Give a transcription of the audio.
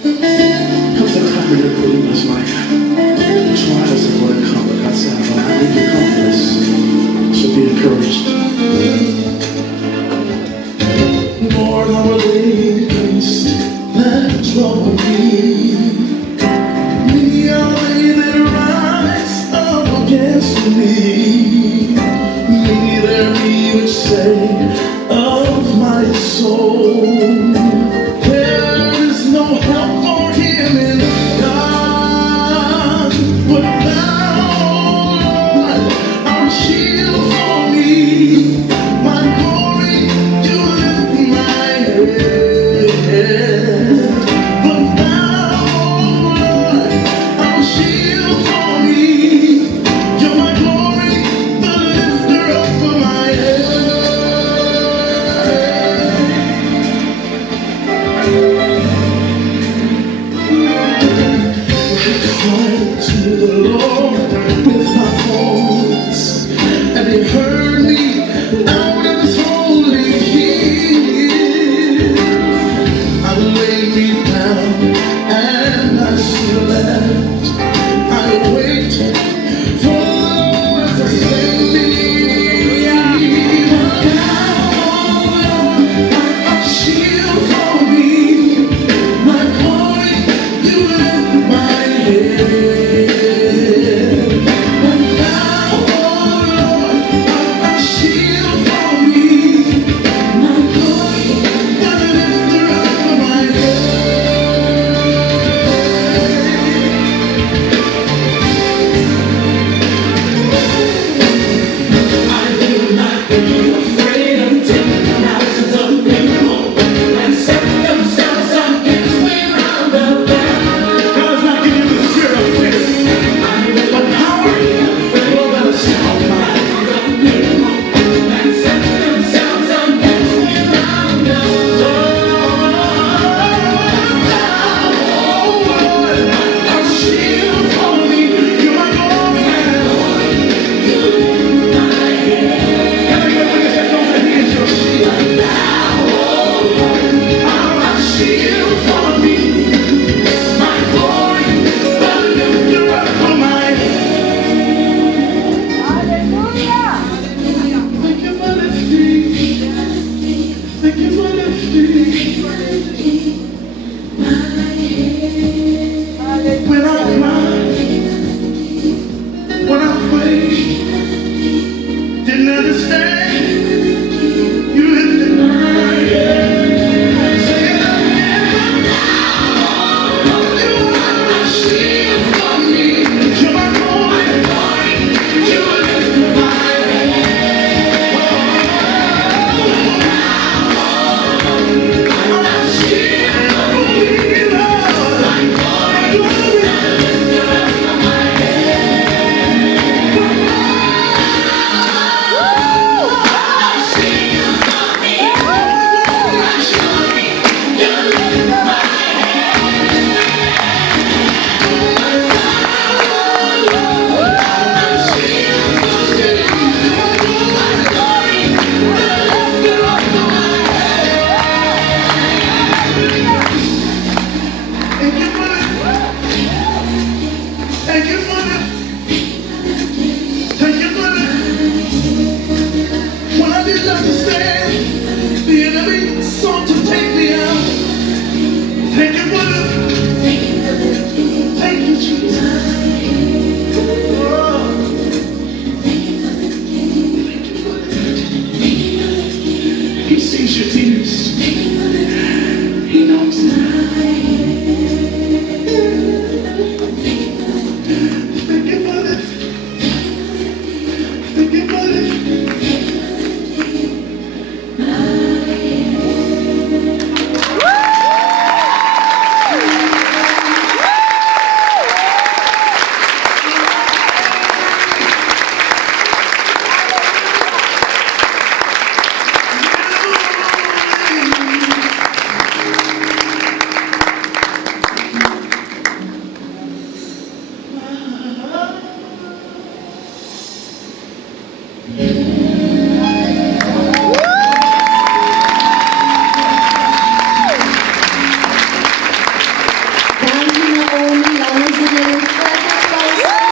Comes the time in your believer's life. Trials are going to come, but God said, I need you confidence. So be encouraged. Lord, I will lay place that trouble me. Many are they that rise up against me. Many there be which say of my soul, there is no help for him in God. But thou, Lord, art a shield for me, my glory, you lift my head. But thou, Lord, art a shield for me, you're my glory, the lifter up of my head. To the Lord with my voice, and he heard me out of his holy hill. I laid me down and I slept. I waited for the Lord to save me. But now, Lord, a shield for me, my glory, you lift my head. Thank you for lifting my head.